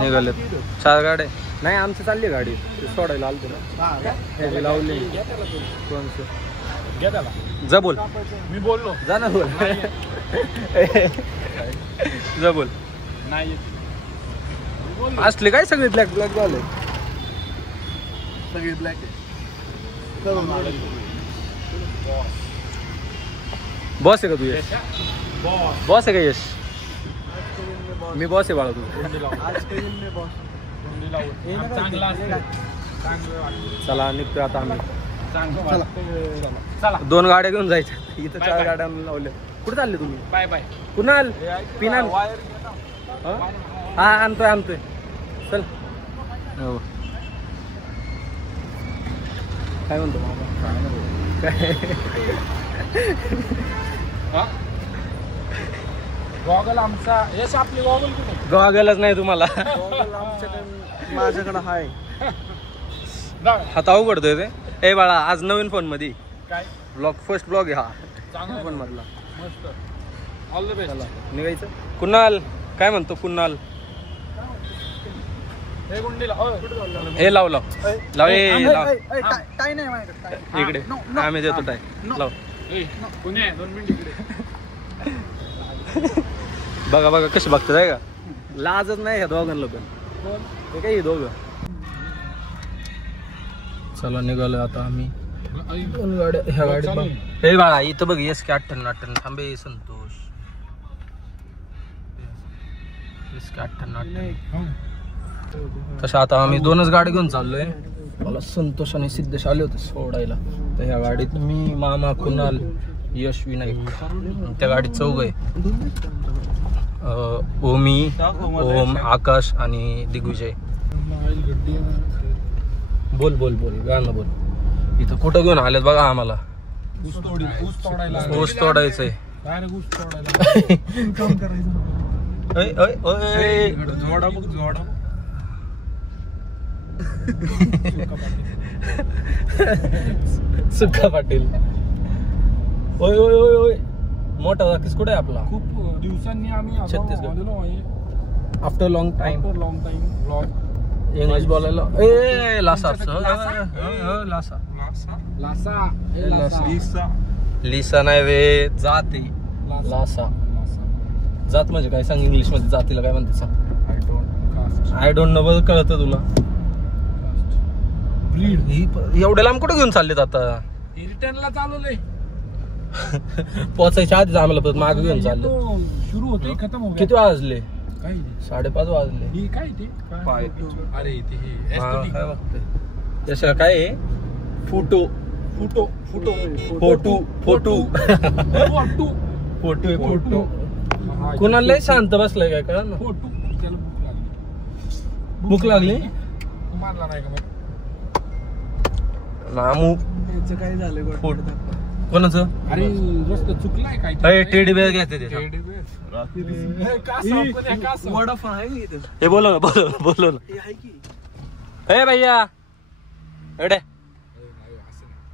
निघाले 4 गाड्या. नाही आमची चालली गाडी सोडायला आलतो ना लावली. जा बोल. मी बोललो. जा ना बोल. जा बोल. नाही असले काय सगळे ब्लॅक ब्लॅक झाले. सगळे ब्लॅक आहे. बॉस आहे का तू? यश बॉस आहे का? यश मी बॉस आहे बाळा. तू चला निघतोय आता आम्ही. 2 गाड्या घेऊन जायच्या. इथं 4 गाड्या लावल्या. कुठे चालले तुम्ही? Bye bye. कुणाल पिनाल? हा आणतोय. चल. हो काय म्हणतो गॉगल आमचा. यश आपली गॉगल कुठे? गॉगलच नाही तुम्हाला. माझ्याकडे हाय. हात अवघडतोय ते. ए बाळा आज नवीन फोन मध्ये काय ब्लॉग फर्स्ट ब्लॉग आहे हा. चांगला फोन मधला. मस्त. All the best. निघायचं. कुणाल काय म्हणतो? कुणाल हे गुंडीला. हे लाव लाव लाव. टाय नाही माझ्याकडे. इकडे आम्ही देतो टाय. लाव. पुणे 2 मिनिट इकडे. बघा बघा कशी बघतात आहे का. लाजच नाही ह्या दोघांना पण. हे काय दोघं. चला निघालो आता आम्ही. 2 गाड्या. ह्या गाडीत हे बाळा इथं बघ. SK 58 थांबे. संतोष SK 58. तसं आता आम्ही 2च गाडी घेऊन चाललोय. मला संतोष आणि सिद्धेश आले होते सोडायला. तर ह्या गाडीत मी मामा कुणाल यश विनायक. त्या गाडीत 4 आहे. ओमी ओम आकाश आणि दिग्विजय. बोल बोल बोल गाणं बोल. इथं कुठं घेऊन आलेत बघा आम्हाला. ऊस तोडायचंय. सुक्का पाटील. ओय ओय ओय ओय. मोठा जाकीस कुठे आहे आपला? खूप दिवसांनी आम्ही after long time blog English बोलायला. ए लासा लासा लिसा नाही वे. जाती लासा. जात म्हणजे काय सांग इंग्लिश मध्ये? जातीला काय म्हणते सांग? I don't know. बघ कळतं तुला? एवढ्या लांब कुठं घेऊन चाललेत आता? रिटर्नला चालवलंय. पोचायच्या आधीच आम्हाला परत मागे घेऊन चालले. सुरू होते खतम हो. किती वाजले? 5:30 वाजले. ही काय ते? अरे ते हे काय बघते त्याच्या काय आहे? Photo photo photo photo photo photo photo photo. कुणाला लय शांत बसलाय काय कळलं ना? फोटो. त्याला भूक लागली. मारला नाही का नामू? काय झालं? कोणाचं? अरे रस्ता चुकलाय काय? टेडी बेअर घ्यायचं ते. हे बोलो ना बोलो ना. हे भैया एडे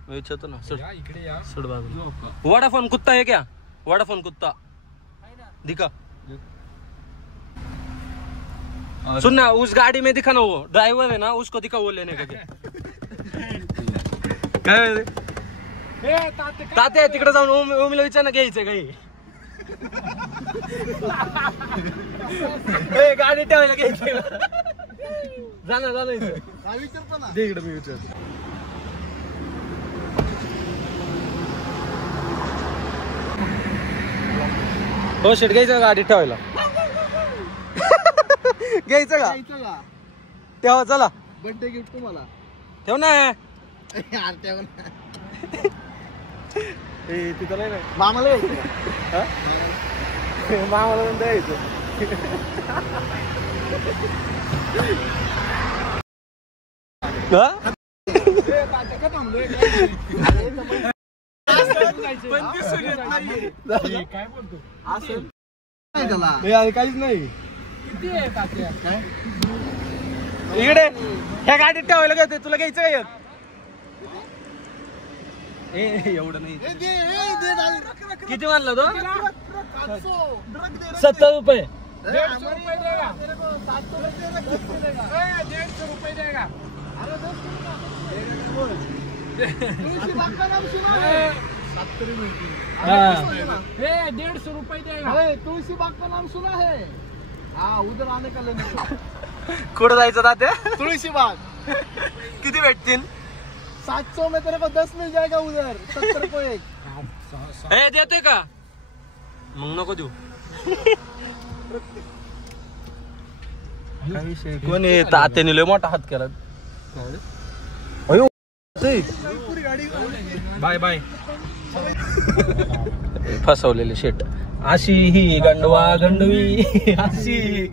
मैं विचारतो ना. सड़ बाबू. वोडाफोन कुत्ता है क्या? वोडाफोन कुत्ता दिखा. सुन ना उस गाड़ी में दिखा ना. वो ड्राइवर है ना उसको दिखा. वो लेने का क्या? काय तात्या तिकडे जाऊन ओमीला विचार ना घ्यायचं काही. गाडी ठेवायला घ्यायचं. जाणार विचारतो ना. दे इकडे मी विचारतो. हो शेट घ्यायचं गाडी ठेवायला. घ्यायचं का? तेव्हा चला बर्थडे गिफ्ट तुम्हाला. ठेव ना. यार ठेव ना. तिथं नाही. मामाला यायचं. मामाला द्यायचं. काय बोलतो काहीच नाही. इकडे ह्या गाडीत ठेवायला काय तुला घ्यायचं काय? एवढं नाही. किती मानला तो? 70 रुपये. 150 रुपये देगा. 150 रुपये देगा. तुळशी बाग का नाम सुना है? 150 रुपये देगा. तुळशी बाग का नाम सुना है? हाँ, उधर आने का लेने को. कुठं जायचं तात्या? तुळशी बाग. किती भेटतील? 700 में तेरे को 10 मिल जाएगा उधर. 70 को एक. देते का? मग नको देऊ. कोणी तात्याने लय मोठा हात केला. Bye bye. फसवलेले शेट. अशी ही गंडवा गंडवी अशी.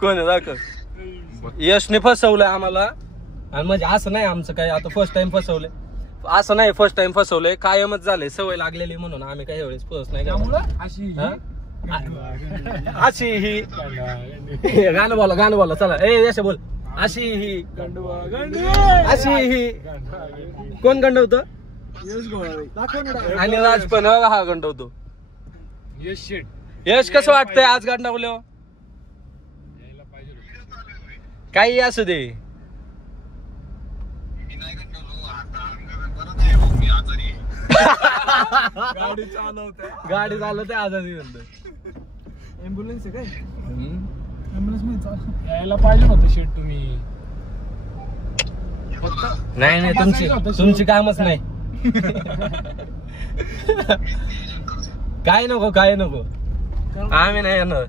कोण दाखव. यशने फसवलंय आम्हाला. आणि म्हणजे असं नाही आमचं काय आता फर्स्ट टाइम फसवलंय. असं नाही फर्स्ट टाइम फसवलंय. कायमच झालंय. सवय लागलेली म्हणून आम्ही काही वेळेस फस नाही त्यामुळं अशी ही गाणं बोला चला. यश बोल. अशी ही अशी ही. कोण गंडवतो? आणि राज पण हा गंडवतो. यश कसं वाटतंय आज गंडवलं? काही असू दे. गाडी चालवते आजारी. ऍम्ब्युलन्स आहे काय? ऍम्ब्युलन्स यायला पाहिजे होतं शेट तुम्ही. नाही तुमची कामच नाही. काय नको आम्ही नाही येणार.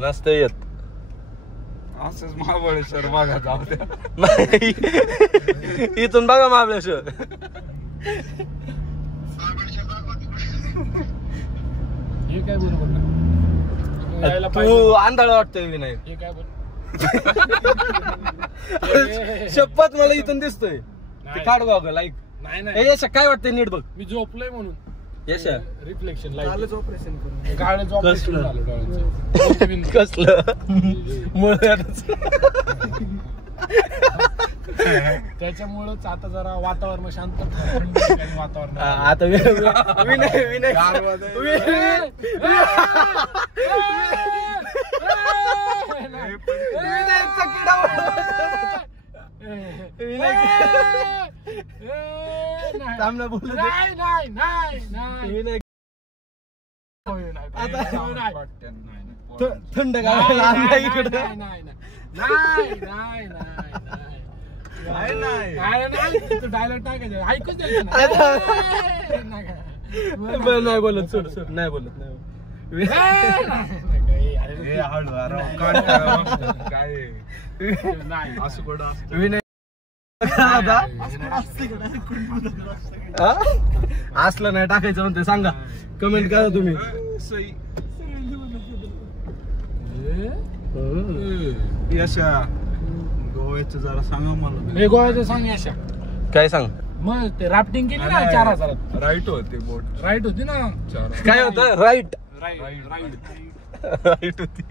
नसत येत. असंच महाबळेश्वर बघा जाऊ द्या. इथून बघा महाबळेश्वर. हे काय बरोबर नाही. तू आंधळ वाटतोय विनायक. हे काय बरोबर. शपथ मला इथून दिसतोय. ते काढ बघ लाईक. नाही यश काय वाटतंय नीट बघ. मी झोपलोय म्हणून. यश रिफ्लेक्शन लाईट ऑपरेशन करून. काळच ऑपरेशन झालं डोळ्यांचं. कसलं मुळ्यातच. त्याच्यामुळेच आता जरा वातावरण शांत वातावरण. आता विनायक थंड गावाला इकडे. डायलॉग टाकायचं ऐकूच द्यायचं नाही बोलत. सोड नाही बोलत. विनायक असलं नाही टाकायचं म्हणते. सांगा कमेंट करा तुम्ही. यशा गोव्याचं जरा सांगा मला. हे गोव्याचं सांग यशा. काय सांग. मग ते राफ्टिंग केली ना 4000. राईट होते बोट. राईट होती ना. काय होतं? राईट होती.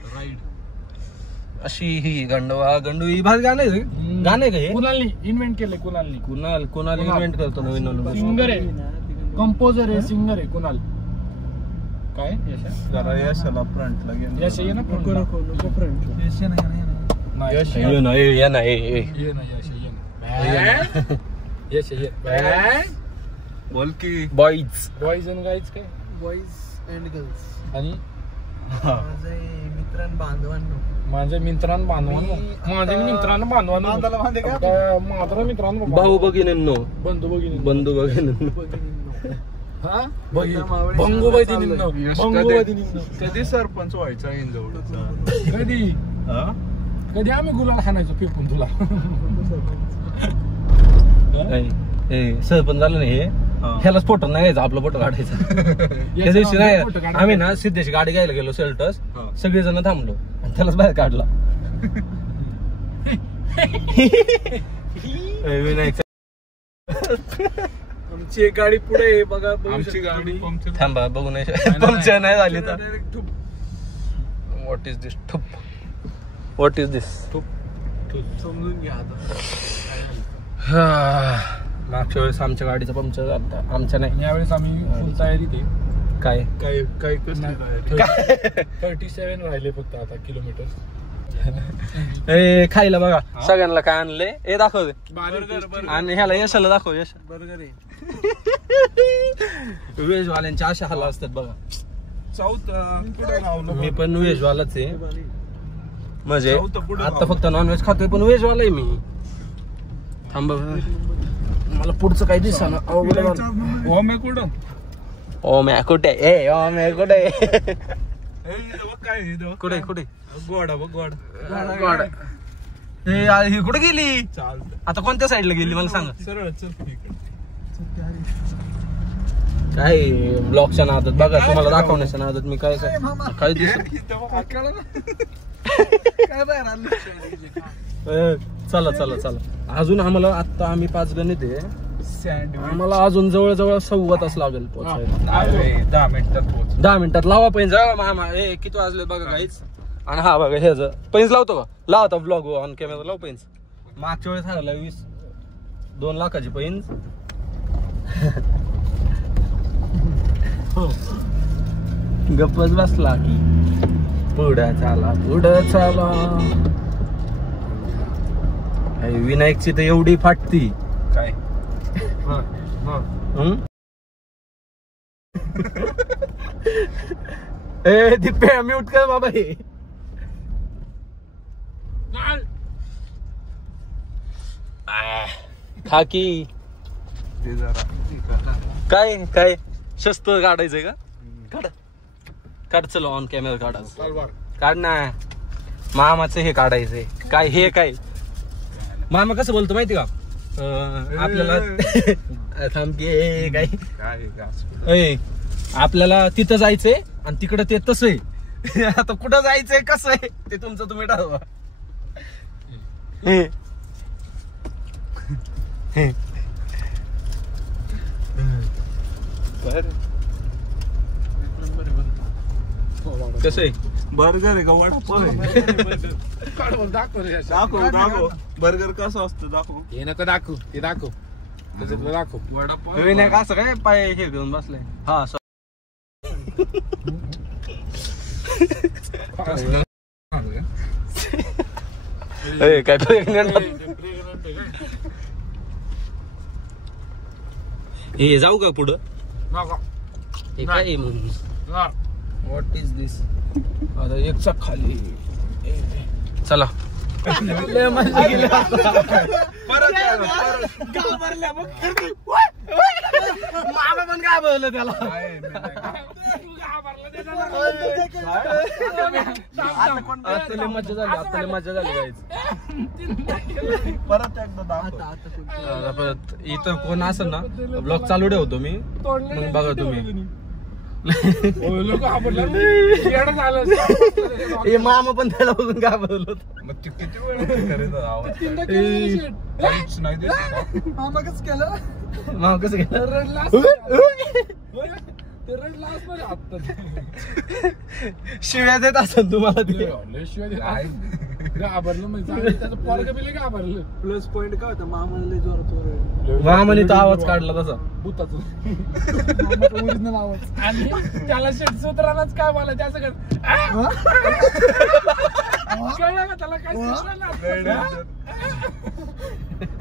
अशी ही गंडवा गंडवी भाग गाणं आहे का हे? कुणालनी इन्व्हेंट केलंय. कुणाल इन्व्हेंट करतो नवीन. सिंगर आहे, कंपोजर आहे, सिंगर आहे कुणाल. काय जरा यशाला फ्रंटला घे. यश ये ना फ्रंट. यश ये. बोल की. बॉईज अँड गाईज काय? Boys and girls. आणि माझे मित्रांनो माझ्या मित्रांनो भाऊ भगिनींनो बंधू बंधू भगिनींनो. भंगू भगिनींनो. कधी सरपंच व्हायचा इंजवडचा? कधी आम्ही गुलाल खाणायचो फेकून तुला. सरपंच झालं नाही हे. ह्यालाच फोटो नाही घ्यायचा. आपला फोटो काढायचा. त्या दिवशी नाही आम्ही ना सिद्धेची गाडी घ्यायला गेलो सेल्टस. सगळेजण थांबलो आणि त्यालाच बाहेर काढला. विनायक आमची एक गाडी पुढे बघा. आमची गाडी थांबा बघू नाही. पंक्चर नाही झाली तर. व्हॉट इज दिस? समजून घ्या आता. मागच्या वेळेस आमच्या गाडीचा पंक्चर झाला, आमच्या नाही. यावेळेस आम्ही फुल तयारी केली. काय काय कसली तयारी? 37 राहिले फक्त आता किलोमीटर. ए खायला बघा सगळ्यांना काय आणलंय ए दाखव दे. बर्गर आणि ह्याला यशाला दाखव. यश बर्गर आहे. व्हेज वाल्यांच्या अशा हाल असतात बघा. पुढे लावलं मी पण व्हेज वालाच आहे, म्हणजे चौथं पुढं आता फक्त नॉनव्हेज खातोय पण व्हेज वाला आहे मी. थांब मला पुढचं काही दिसना. हो मी कुठं ओ मॅ कुठे ए ओ मॅ कुठे काय कुठे कुठे गोडा बघ गोड हे ही कुठे गेली? चालतं आता कोणत्या साईडला गेली मला सांगा. सरळ चल इकडे. काय ब्लॉकच्या नादात बघा, तुम्हाला दाखवण्याच्या नादात मी काय काय दिसत. काय बाहेर आणलं? चला चला चला. अजून आम्हाला आता आम्ही 5 जण येते, सँडविच आम्हाला अजून जवळजवळ 1.25 तास लागेल पोहोचायला. 10 मिनिटात पोहोच. 10 मिनिटात लावा पैंज मामा. ए किती वाजले बघा काहीच. आणि हा बघा ह्याच पैंज लावतो का? लावता ब्लॉग ऑन कॅमेरा लाव पैंज. मागच्या वेळेस हरला 2 लाखाची पैंज. गप्पच बसला की पुढं चाला पुढं चाला. विनायकची तर एवढी फाटती काय ए दिप्या म्यूट कर बाबा. हे खाकी ते जरा काय काय शस्त्र काढायचंय का? काढ काढ चल ऑन कॅमेरा काढा. काढ ना मामाचं हे काढायचंय. काय हे काय मामा कसं बोलतो माहिती का? आपल्याला थांबके काय काय आपल्याला तिथं जायचंय आणि तिकडं ते तसं आहे. आता कुठं जायचंय कसं आहे ते तुमचं तुम्ही ठरवा. कसं आहे? बर्गर आहे का वडापाव आहे? दाखव बर्गर कसं असतं दाखव. हे नको दाखव, ते दाखव, त्याच्यातलं दाखव. वडापाव विनायक असं काय पाय हे घेऊन बसलाय. हा काय हे जाऊ का पुढं? हे काय व्हॉट इज दिस? आता एक चाक खाली. चला लय मजा गेली. मामा पण काय बोललं त्याला. आता लय मजा झाली, आता लय मजा झाली गाईज. परत एकदा दाखव. परत इथं कोण असेल ना ब्लॉग चालू ठेवतो मी, मग बघा तुम्ही. हे मामा पण त्याला बघून काय बोललो. मग ते किती वेळ करायचं आवाज काहीच नाही दिसत. मामा कसं केलं? मामा कसं गेलं? शिव्या देत असेल तुम्हाला ते. प्लस पॉइंट काय होतं? मामाला लय जोरात ओरडलं. मामाने तो आवाज काढला तसा. ओरिजिनल आवाज. आणि त्याला सूत्रालाच काय बोला त्याचं कळलं का त्याला काय सुचलं?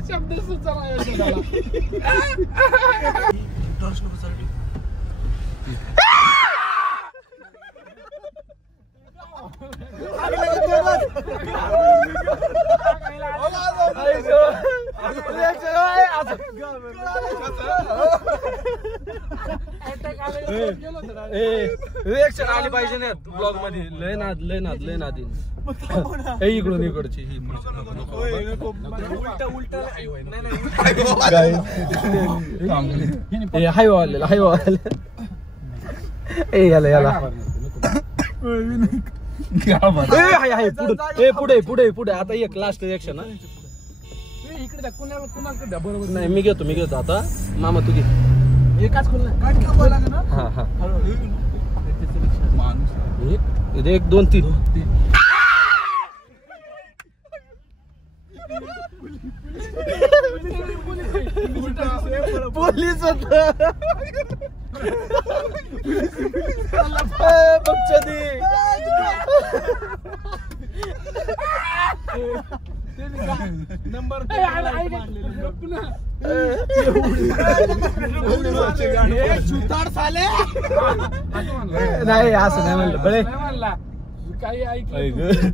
शब्द सुचला. रिएक्शन आली पाहिजे ना ब्लॉग मध्ये. लय नाद लय नाद लय नाद. इकडून इकडची हायवा आलेला हायवा आलेला. याला याला पुढे पुढे पुढे. आता एक लास्ट रिएक्शन. इकडे कुणाला कुणाकडे बरोबर नाही मी घेतो आता. मामा तू घे. एकाच खुल्ला. हा हा 1 2 3. पोलीस होत नंबर नाही असं नाही म्हणलं बळे काही ऐकलं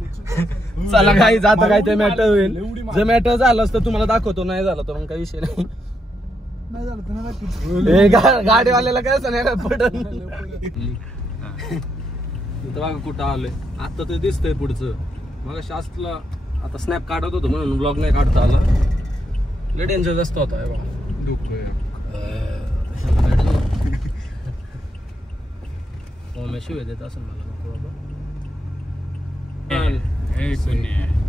चला काही जातं काय ते मॅटर होईल जर मॅटर झालं असतं तुम्हाला दाखवतो नाही झालं तर मग काही विषय नाही गाडीवाल्याला काय सांगायला पडन बघा कुठं आलोय आता ते दिसतंय पुढचं मग शास्त्रला आता स्नॅप काढत होतो म्हणून ब्लॉग नाही काढता आला लय डेंजर जास्त होता शिवाय देत असं मला नको बाबा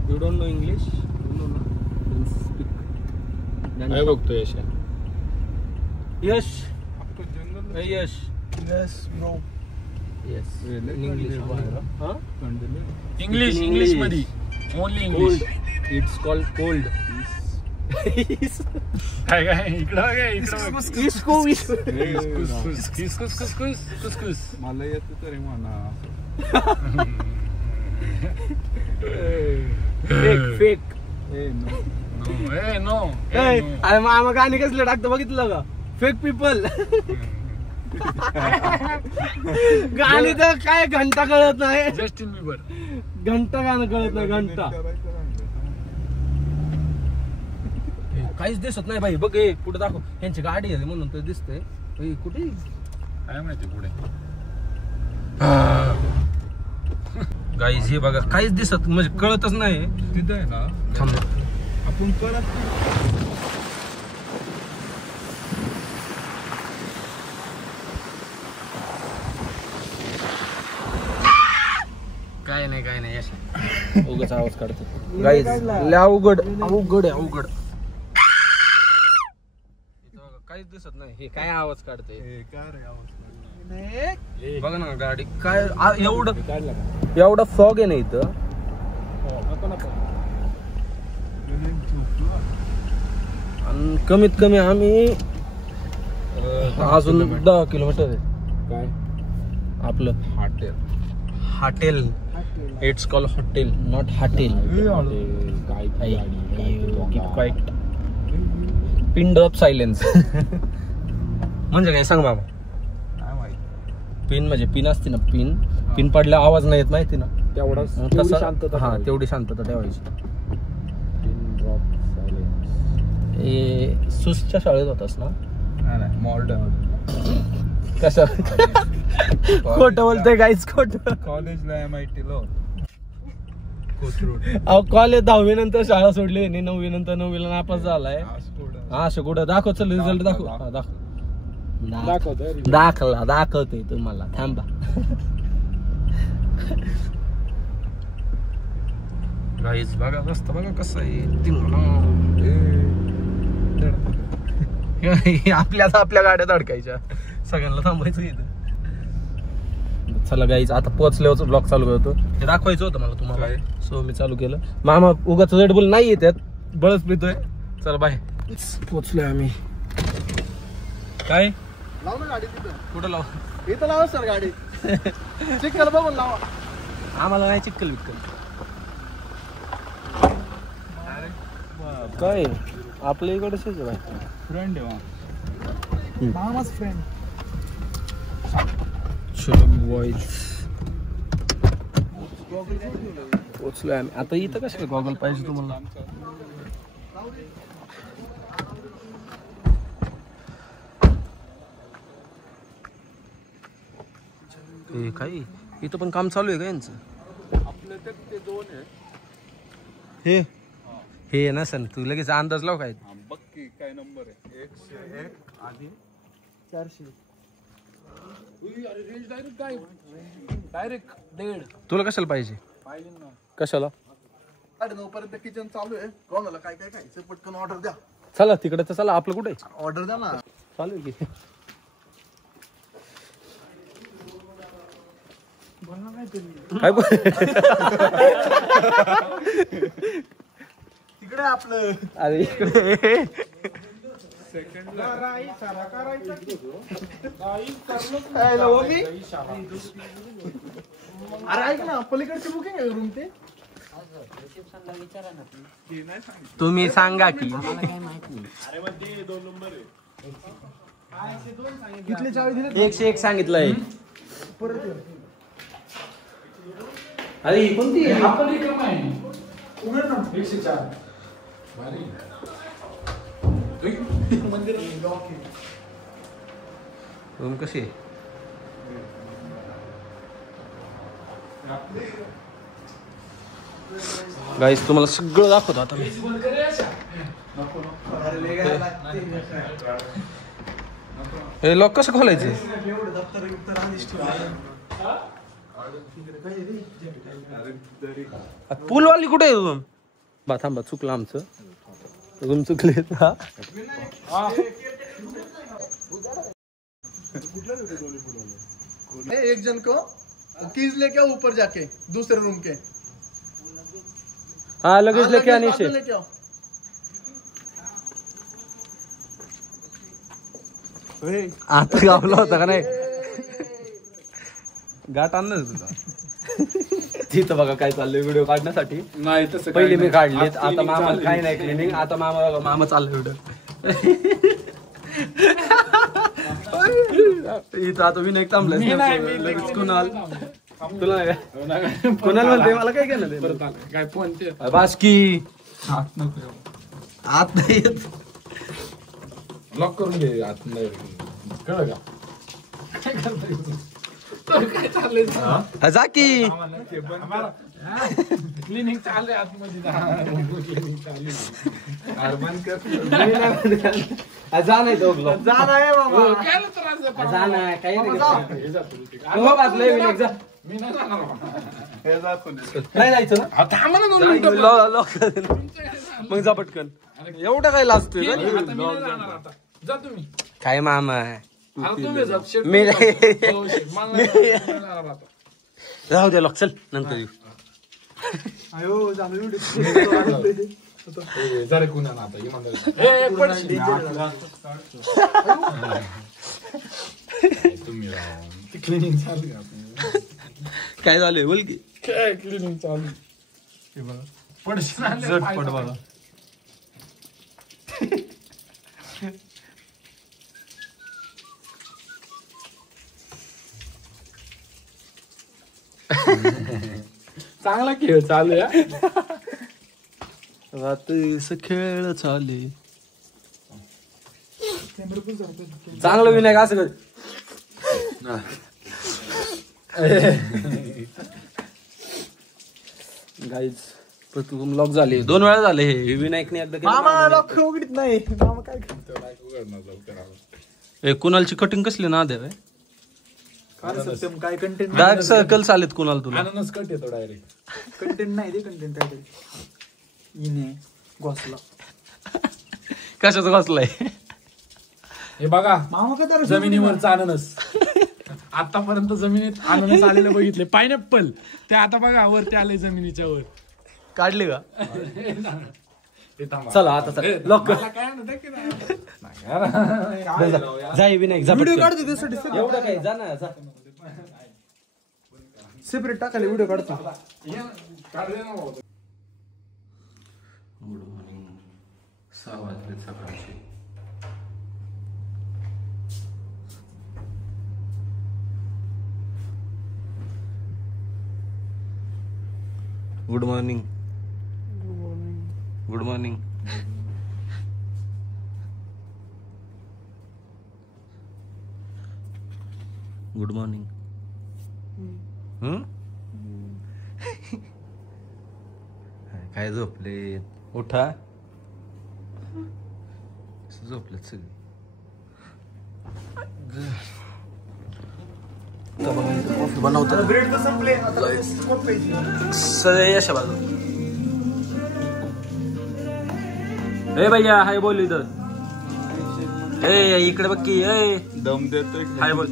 यू डोंट नो इंग्लिश बघतो yes yes yes Yes, bro. Yes English English मध्ये only English it's called cold काय इकडं मला येत तरी म्हणा फेक नो अरे मामा गाणी कसले टाकतो बघितलं का फेक पीपल गाणी तर काय घंटा कळत नाही जस्टिन बिबर घंटा गाणं कळत नाही घंटा काहीच दिसत नाही भाई बघ पुढे दाखव यांची गाडी आहे म्हणून तर दिसतंय कुठे काय माहिती पुढे गाईज हे बघा काहीच दिसत म्हणजे कळतच नाही तिथं आहे ना थांब आपण परत काय नाही यश उगाच आवाज काढतो गाईज लय अवघड आहे अवघड काहीच दिसत नाही हे काय आवाज काढते काय रे आवाज बघा ना गाडी काय एवढं फॉग आहे ना इथं आणि कमीत कमी आम्ही अजून 10 किलोमीटर आहे काय आपलं hotel it's call hotel not hotel quite pin of silence म्हणजे काय सांग बाबा पिन म्हणजे पिन असते ना पिन पडल्या आवाज नाही येत माहिती ना तेवढा शांतता हा तेवढी शांतता ठेवायची सुसच्या शाळेत होतास ना मॉडर्न कशा खोटं बोलतोय काहीच खोट कॉलेजला MIT ला कॉलेज 10वी नंतर शाळा सोडली 9वी नंतर 9वीला नापास झालाय असं कुठं दाखव चल रिझल्ट दाखव दाखवते तुम्हाला थांबा गाईज बघा रस्ता बघा कसं आहे आपल्या गाड्यात अडकायच्या सगळ्यांना थांबायचं इथं चला गाईज आता पोहोचल्यावर ब्लॉग चालू करतो हे दाखवायचं होतं मला तुम्हाला सो मी चालू केलं मामा उगाच रेड बुल नाही येतात बळच पितोय चला बाय पोहोचलोय आम्ही काय लाव ना गाडी तिथं कुठं लाव इथं लावा सर गाडी चिखल बघून लावा आम्हाला नाही चिक्कल विक्कल काय आपल्या इकडे बाय फ्रेंड आहे मामाच फ्रेंड चलो बॉयज पोचलोय आम्ही आता इथं कशाला गॉगल पाहिजे तुम्हाला हे काही इथं पण काम चालू आहे का यांचं आपल्या ते 2 आहे हे ना सर तू लगेच अंदाज लाव काय बघ की काय नंबर आहे 101 आधी 400 डायरेक्ट 1.5 तुला कशाला पाहिजे ना कशाला 9:30 पर्यंत किचन चालू आहे कोणाला काय काय खायचं पटकन ऑर्डर द्या चला तिकडे तर चला आपलं कुठे ऑर्डर द्या ना चालू की काय तिकडे आपलं अरे इकडे अरे ऐक ना पलीकडची बुकिंग आहे रूम ते तुम्ही सांगा की इथले चावी दिले 101 सांगितलंय. अरे ही कोणती आहे? आपण रिकाम आहे. उघड ना 104. मंदिर लॉक आहे. रूम कशी आहे? गाईस तुम्हाला सगळं दाखवतो आता मी. हे लॉक कसं खोलायचं? पूलवाली कुठे आहे रूम? बा थांबा चुकलं आमचं. रूम चुकले. हा एक जन को कीज लेके आओ ऊपर जाके दूसरे रूम के. हाँ लगेज लेके आने से. लेके आओ. आता गावला होता का नाही? गाठ आणलं तुला तिथं बघा काय चाललंय व्हिडिओ काढण्यासाठी. नाही तसं पहिले मी काढलेत. आता मामा काय नाही क्लिनिंग. आता मामा चाललं व्हिडिओ. इथं आता विनायक थांबलाय. लगेच कुणाल तुला नाही कुणाल म्हणते मला काय केलं काय फोन ते बासकी हात नको आत नाही येत. लॉक करून घे आत नाही कळलं का काय करतोय काय चाललंय जा की क्लिनिंग चालू आहे आतमध्ये क्लिनिंग चालू जा नाही तो जा ना ए बाबा. काय त्रास जा ना काही नाही मी नाही जाणार नाही जायचं ना. थांबा ना 2 मिनिटं मग जा पटकन. एवढं काय लाजतोय आता मी नाही जाणार आता जा तुम्ही काय मामा आता तुम्ही जा शेट मी नाही. हो, शेट. मला नाही जाणार आता. राहू द्या लॉक चल नंतर येऊ. अयो जांभळी जरा कुणा ना आता इमानदारी पडशील तुम्ही राव क्लिनिंग चालू आहे काय झालंय बोल की. काय क्लिनिंग चालू हे बघा पडशील झटपट बघा. चांगला खेळ चालू आहे रात्रीच खेळ चाले चांगलं विनायक असं कर. गाईज प्रथम लॉक झाले 2 वेळा झाले. हे विनायकने एकदा केलं. मामा लॉक उघडीत नाही. मामा काय हे कुणालची कटिंग कसली ना द्यावे. सत्यम काय कंटेंट डार्क सर्कल चालेत कुणाल तुला. अननस कट येतो डायरेक्ट कंटेंट नाही ते कंटेंट काहीतरी इने घोसला. कशाचं घोसलाय हे बघा मामा का तर जमिनीवरचा अननस आतापर्यंत जमिनीत अननस आलेले बघितले पायनॅपल ते आता बघा वरती आले जमिनीच्या वर काढले का. ते थांबा. चला आता चल लॉक कर. मला काय म्हणत की नाही जाय विनायक जा व्हिडिओ पटकन. काढतो त्यासाठी एवढं काय जा ना जा. सेपरेट टाकायला व्हिडिओ काढतो. काढले ना भाऊ. गुड मॉर्निंग 6 वाजले सकाळचे. Good morning. Good morning. Good morning. काय झोपले उठा झोपलेत सगळे. कॉफी बनवतो. ब्रेड तर संपले आता स्मोक पाहिजे. सगळे यशा बाजू. ए भैया हाय बोल इथं. ए इकडे बघ की. ए दम देतोय हाय बोल.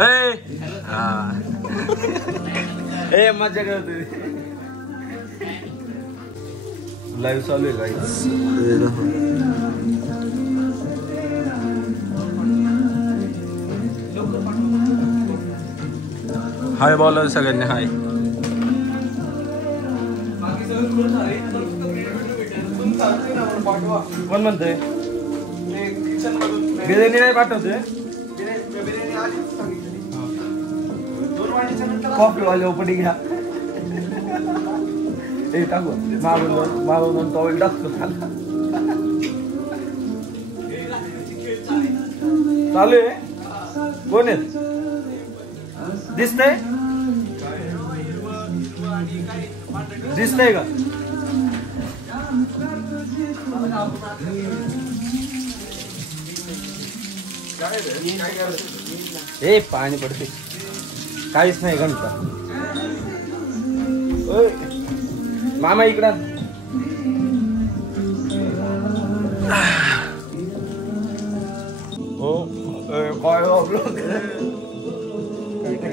ए हा ए मजा करतोय. लाईव्ह चालू आहे गाईस. हाय बोला सगळ्यांनी हाय. कोण म्हणतोय बिर्याणी नाही पाठवते. कॉफी वाले उपडी घ्या. ए टाकू मागून टॉवेल टाकतो. चालू आहे. कोण आहेत दिसतंय का? ए पाणी पडते. काहीच नाही घंटा. मामा इकडं हो.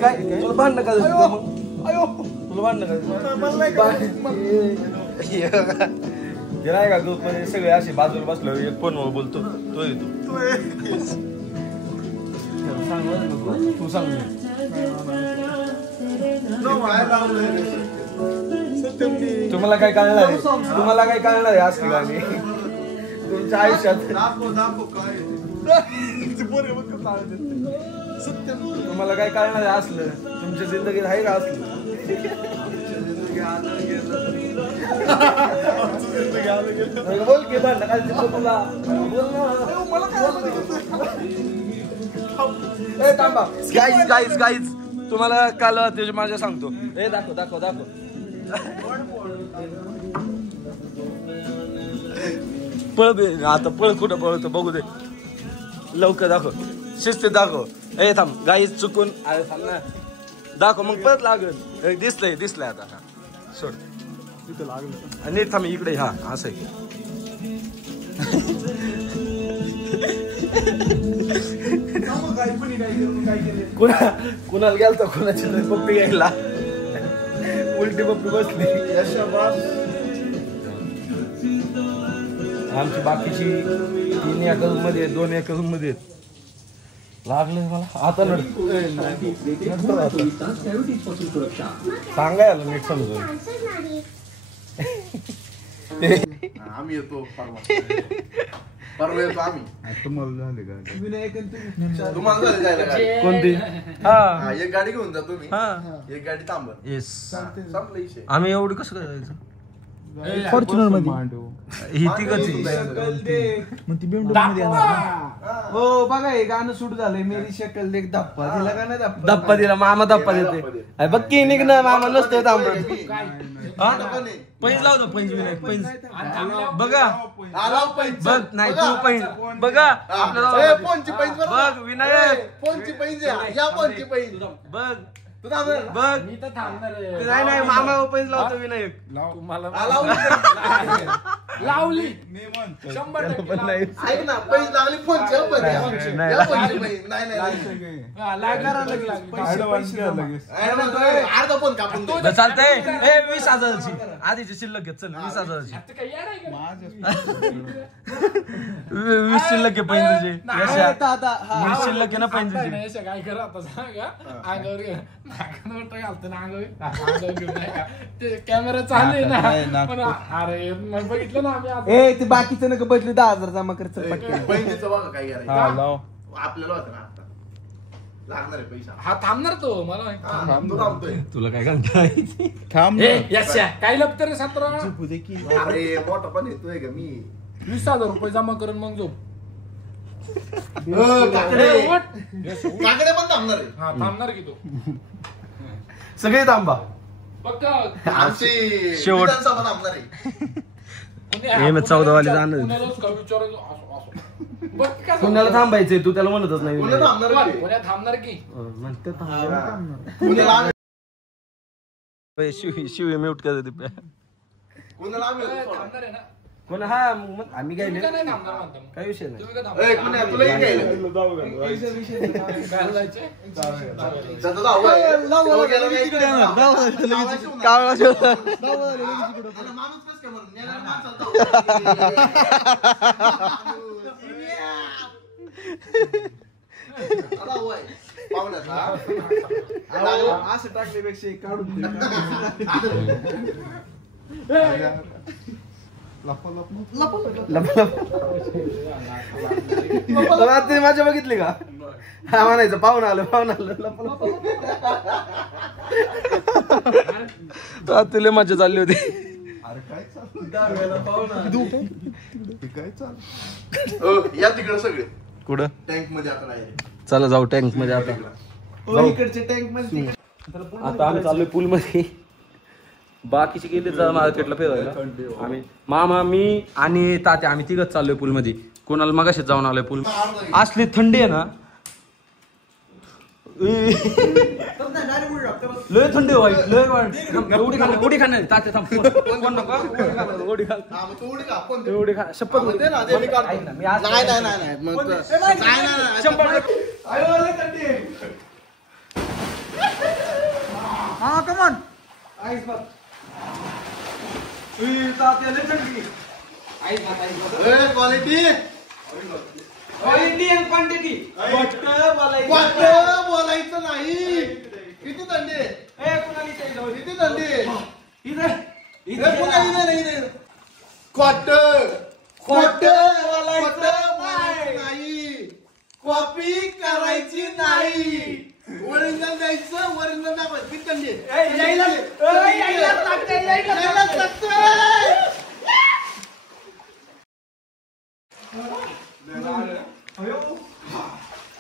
काय तुला भांडणं का तुला भांडणं का ते नाही का ग्रुप मध्ये सगळे असे बाजूला बसलो. एक फोनवर बोलतो तो येतो. तू सांग. तुम्हाला काय कळणार आहे? तुम्हाला काय कळणार आहे असली गाणी तुमच्या आयुष्यात? तुम्हाला काय कळणार आहे असलं? तुमच्या जिंदगीत आहे का असलं? बोल की भांडण काय तुला गाईज गाईज तुम्हाला काल त्याच्या माझ्या सांगतो. ए दाखव दाखव दाखव. पळ आता पळ कुठं पळतो बघू दे. लवकर दाखव. शिस्तीत दाखव. ए थांब गाईज चुकून अरे थांब ना. दाखव मग परत लागल. दिसलंय आता. सोड तिथं लागलं. आणि थांब इकडे. हा असं कुणाला गेलतो कुणाची पप्पी घ्यायला. उलटी पप्पी बसली. आमची बाकीची 3 एकर मध्ये 2 एकर मध्ये लागले मला आता. सांगायला नीट समजून. आम्ही येतो परवा येतो आम्ही. तुम्हाला झाले जायला गाडी कोणती? हा एक गाडी घेऊन जा तुम्ही. एक गाडी थांबा. येस संपला विषय. आम्ही एवढं कसं करायचं? फॉर्च्युनर मध्ये ही ती कधी हो बघा हे गाणं सुरू झालंय. मेरी शक्ल देख धप्पा दिला का नाही? धप्पा दिला मामा. धप्पा देते बघ की निघ ना मामा. नसतोय थांबत. पैज लावतो. पैज पैज बघा बघ. नाही तू पैज बघा. आपल्याला फोनची पैज बघ विनायक. फोनची पैज या फोनची पैज बघ तू थांब बघ. नाही मामा पैज लावतो विनायक. लावली पण नाही. ऐक ना पैज लागली फोनची. अर्धा फोन कापून दे. चालतंय. ए 20,000ची आधीची शिल्लक घेत. चल 20,000ची 20 शिल्लक घे. पैंजची 20 शिल्लक घे ना. पैंजची काय करा आता सांगा. अंगावर घालतो ना अंगावर. कॅमेरा चालू आहे ना. पण अरे मग बघितलं ना आम्ही. ए ते बाकीचं नका बदली 10,000 जमा करत पटकन. पैंजचं बघा काय करायचं. आपल्याला होतं ना आता लागणार आहे पैसा. हा थांबणार तो मला माहिती. तू थांबतोय. तुला काय घंटा थांब काय लपत रे 17. अरे मोठा पण येतोय का मी. 20,000 रुपये जमा करून मग जो काकडे पण थांबणार आहे. हा थांबणार की तो. सगळे थांबा. पक्का आमची शेवट. विधानसभा थांबणार आहे. हे मग 14 वाले जाणार. पुण्याला थांबायचंय. तू त्याला म्हणतच नाही. पुण्यात थांबणार आहे. थांबणार की म्हणते पुण्याला शिवी म्यूट कर. पुण्याला आम्ही थांबणार आहे ना. कोण हा मग आम्ही तुम्ही गेले का नाही थांबणार म्हणतो मग? काही विषय नाही. तुम्ही का ए, कोण्या, तुला एक घ्यायला. घायला जायचे? जातो जाऊ बाई. तो गेला काय इकडे येणार. लावायचं आणि माणूस कसं काय म्हणून? येणार माणसाला जाऊ. आता होय. पाहुण्याचा. असं टाकल्यापेक्षा एक काढून दे. तुम्ही माझ्या बघितली का हा म्हणायचं पाहून आलं तुला मजा चालली होती. या तिकडे सगळे कुठं टँक मध्ये आता नाही. चला जाऊ टँक मध्ये आता. इकडचे टँक मध्ये आता आम्ही चाललोय पूल मध्ये. बाकीचे गेले तर मार्केटला फिरायला. आम्ही मामा मी आणि तात्या आम्ही तिघच चाललोय पूल मध्ये. कोणाला मगाशीच जाऊन आलोय पूल. असली थंडी आहे ना लय थंडी वाईट लय वाईट. उडी खाणार तात्या थांब कोण नको उडी खाल हा, मग तू उडी का? कोण ते? उडी खा शपथ हा, दे ना, दे, मी काढतो. ऐक ना, मी आज नाही नाही नाही नाही. मग तर- नाही, नाही, नाही. 100%. हा कमॉन आईस बात तात्या लय थंडी. ए, क्वालिटी क्वालिटी अँड क्वांटिटी बोलायचं नाही. किती थंडी आहे? किती थंडी आहे? ए, पुन्हा इथे नाही, इथे. खोटं बोलायचं नाही. कॉपी करायची नाही. ओरिजिनल द्यायचं, ओरिजिनल दाखवायचं. किती थंडी आहे? यायलाच लागतंय.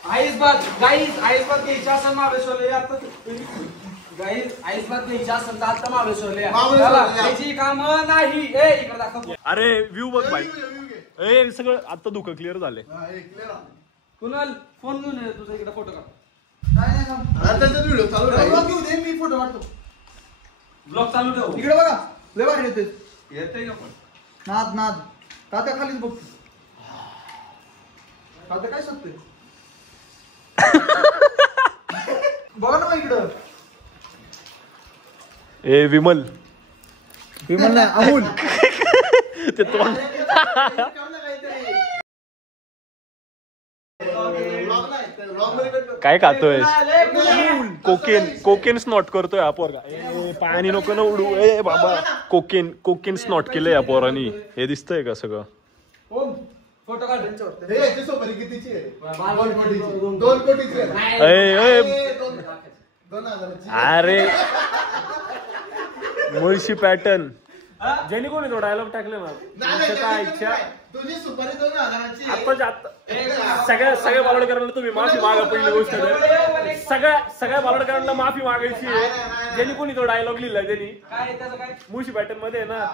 आईस बात गाईस आईस बात घ्यायची असेल महाबळेश्वरला आता गाईस आईस बात घ्यायची असेल तर आता महाबळेश्वरला महाबळेश्वरला या. त्याची कामं नाही ए इकडे दाखव. अरे व्ह्यू बघ भाई. ए सगळं आता दुःख क्लिअर झाले. कुणाल फोन घेऊन ये तुझा इकडे फोटो काढ. त्याच्यात व्हिडिओ चालू राहील. घेऊ दे मी फोटो काढतो. ब्लॉग चालू ठेव. इकडे बघा लय भारी येते येते का पण नाद नाद तात्या खालीच बघ. तात्या काय शकते बघा ना इकडं. ए विमल विमल नाही अमोल. ते तोंड काय खातोय? कोकेन स्नॉट करतोय हा पोरगा. ए पाणी नको ना उडू. ए बाबा कोकेन स्नॉट केलंय या पोरानी. हे दिसतंय का सगळं? फोटो काढ. हे याची सोबत कितीची आहे? 2 कोटीची आहे. ए दोन हजाराची. अरे मुळशी पॅटर्न ज्याने कोणी तो डायलॉग टाकले नाही, ना इच्छा तुझी सुपारी 2 हजाराची आहे. आता सगळ्या बालवडकरांना तुम्ही माफी मागा. पहिली गोष्ट सगळ्या बालवडकरांना माफी मागायची. ज्यांनी कोणी तो डायलॉग लिहिला त्यांनी काय त्याचं काय मुळशी पॅटर्न मध्ये ना.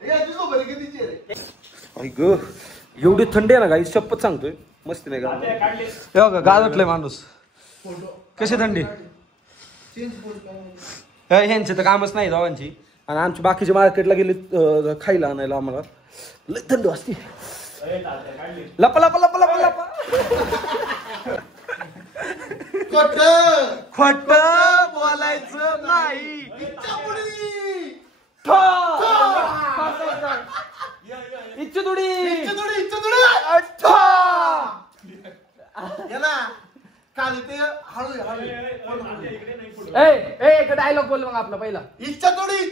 हे याची सोबत कितीची आहे? एवढी थंडी आहे ना गाई शपथ सांगतोय मस्ती नाही का गाजटलंय माणूस. कशी थंडी ह्यांचे तर कामच नाही दोघांची. आणि आमची बाकीचे मार्केटला गेले खायला आणायला आम्हाला लय थंडी वाजते. लपा लपा लपा लपा लपा खोट बोलायचं नाही. इच्छुदुडी काल ते हळू डायलॉग बोल मग आपला पहिला. इच्छा थोडी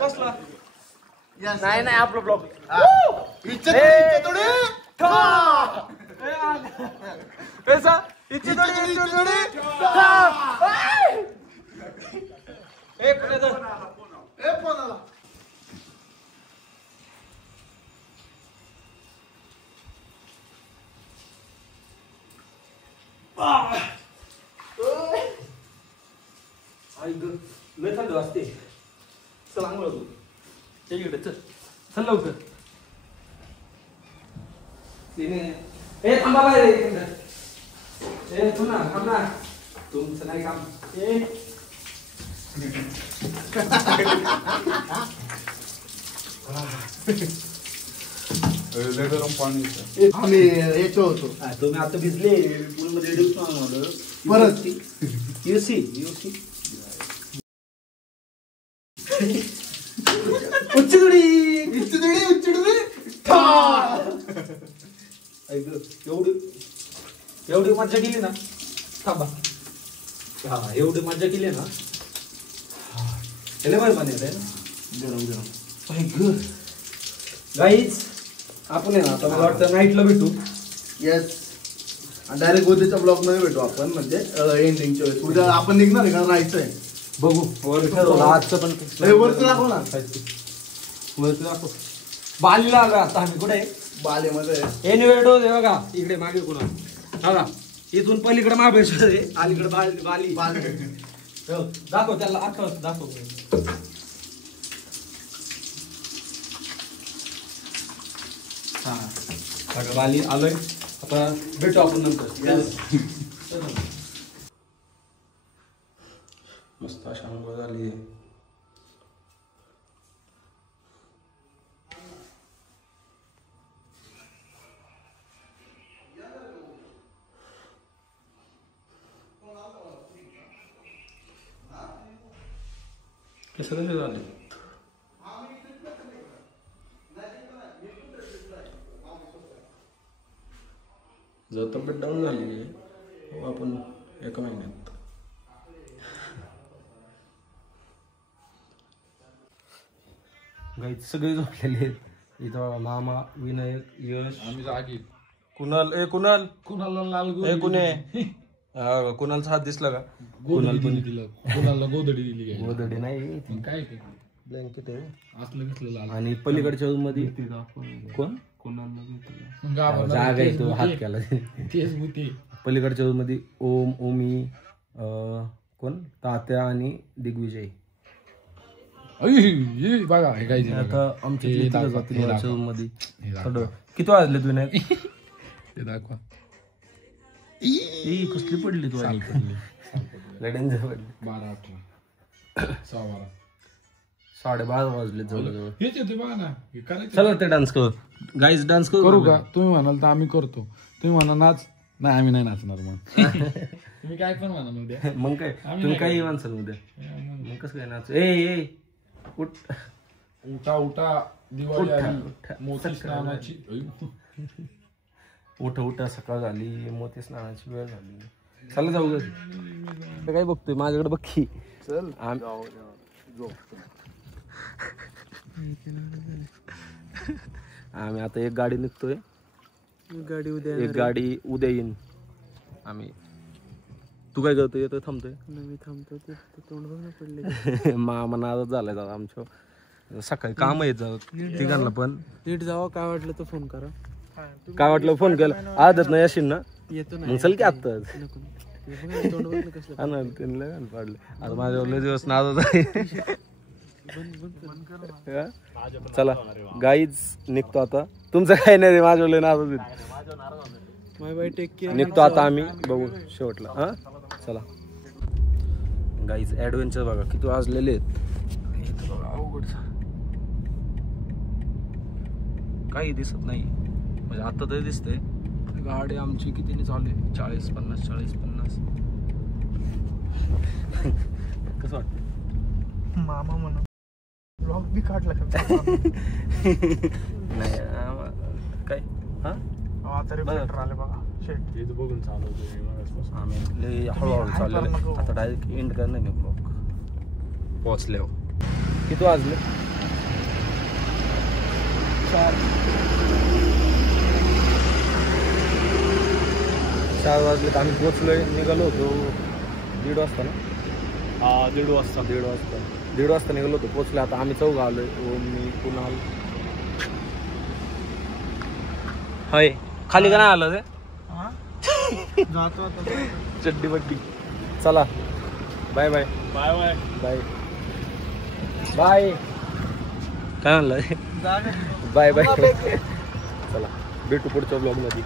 कसला नाही नाही आपलं ब्लॉग इच्छा थोडी फोन आला. लय थंड वाजते. चल आंघोळ तू इकडे चल लवकर. ए थांबा बाहेर ए पुन्हा थांब ना तुमचं नाही काम. गरम पाणी आम्ही याच्या होतो तुम्ही आता भिजले पूलमध्ये परत युसी एवढी मज्जा केली ना थांबा हा एवढी मज्जा केली ना बरं पाणी येत गाईच आपण आहे ना आता मला वाटतं नाईटला भेटू येस डायरेक्ट उद्याच्या ब्लॉग मध्ये भेटू आपण म्हणजे एंडिंगच्या वेळेस उद्या आपण निघणार आहे का राहायचंय बघू आजचं पण वरती दाखव ना वरती दाखव बालीला आलो आता आम्ही कुठे बालेमध्ये एनिवेडो दे बघा इकडे मागे कुणा बघा इथून पलीकडे महाबळेश्वर आहे अलीकडे बाली दाखव त्याला आठव दाखव हा सगळं बाली आलोय आता भेटू आपण नंतर मस्त अशा अंघोळ झाली आहे. कसे झाले जर तब्येत डाऊन झालेली आहे हो आपण एका महिन्यात गाईत सगळे झोपलेले आहेत. इथं मामा विनायक यश आम्ही जागी कुणाल कुणाला लाल कुणे कुणालचा हात दिसला का गोदडी दिली तिला कुणाला गोदडी दिली काय गोदडी नाही मग काय ते ब्लँकेट आहे असलं कसलं लाल आणि पलीकडच्या रूम मध्ये कोण मग गावाला जागा आहे तो हात केला तेच भूती पलीकडच्या रूम मध्ये ओम ओमी कोण तात्या आणि दिग्विजय बघा हे काय आता आमच्या हे दाखवा, जातील हे वरच्या दाखवा. रूम मध्ये हे दाखवा. थोडं किती वाजले तू नाही ते दाखवा कसली पडली तू साल पडली लढण पडली 12-18 6-12 12:30 वाजले जवळजवळ हेच येते बघा ना हे करायचं चला ते डान्स करू गाईज डान्स करू का तुम्ही म्हणाल तर आम्ही करतो तुम्ही म्हणा नाच नाही आम्ही नाही नाचणार मग तुम्ही काय पण म्हणा उद्या मग काय तुम्ही काही माणसाल उद्या मग कसं काय नाच ए उठ उठा दिवाळी आली मोठी स्नानाची उठा सकाळ झाली मोती स्नानाची वेळ झाली चला जाऊ घरी काय बघतोय माझ्याकडे बघ की चल आम्ही आता एक गाडी निघतोय एक गाडी उद्या येईन आम्ही तू काय करतोय येतोय थांबतोय मामा नाराज झालाय दादा आमच्या सकाळी काम येत जाऊ तिघांना पण नीट जावा काय वाटलं तर फोन करा काय वाटलं फोन केला आदत नाही असेल ना येतो मग चल की आत्ताच कसलं हा ना त्यांना पाडलं आता माझ्यावर लय दिवस नाराज आहे चला गाईज निघतो आता तुमचं काही नाही रे माझ्यावर लय नाराज आहे माय बाय टेक केअर निघतो आता आम्ही बघू शेवटला हा चला गाईज ऍडव्हेंचर बघा किती वाजलेले आहेत इथं बघा अवघड काही दिसत नाही म्हणजे आता तरी दिसतंय गाडी आमची कितीने चालू आहे 40-50 कसं वाटतं मामा म्हणून ब्लॉग बी काढला का नाही काय हा आता रिफ्लेक्टर आले बघा शेट बघून चालू होतं आम्ही लय हळूहळू चाललेलो आता डायरेक्ट एंड करणार नाही ब्लॉग पोहोचल्यावर किती वाजले 4 वाजले तर आम्ही पोहोचलोय निघालो होतो 1:30 वाजता ना हा 1:30 वाजता 1:30 वाजता निघालो होतो पोहोचलो आता आम्ही चौघ आलोय ओम मी कुणाल होय खाली का नाही आलं ते चड्डी बड्डी चला bye bye bye bye bye bye काय म्हणलं बाय बाय चला भेटू पुढच्या ब्लॉग मध्ये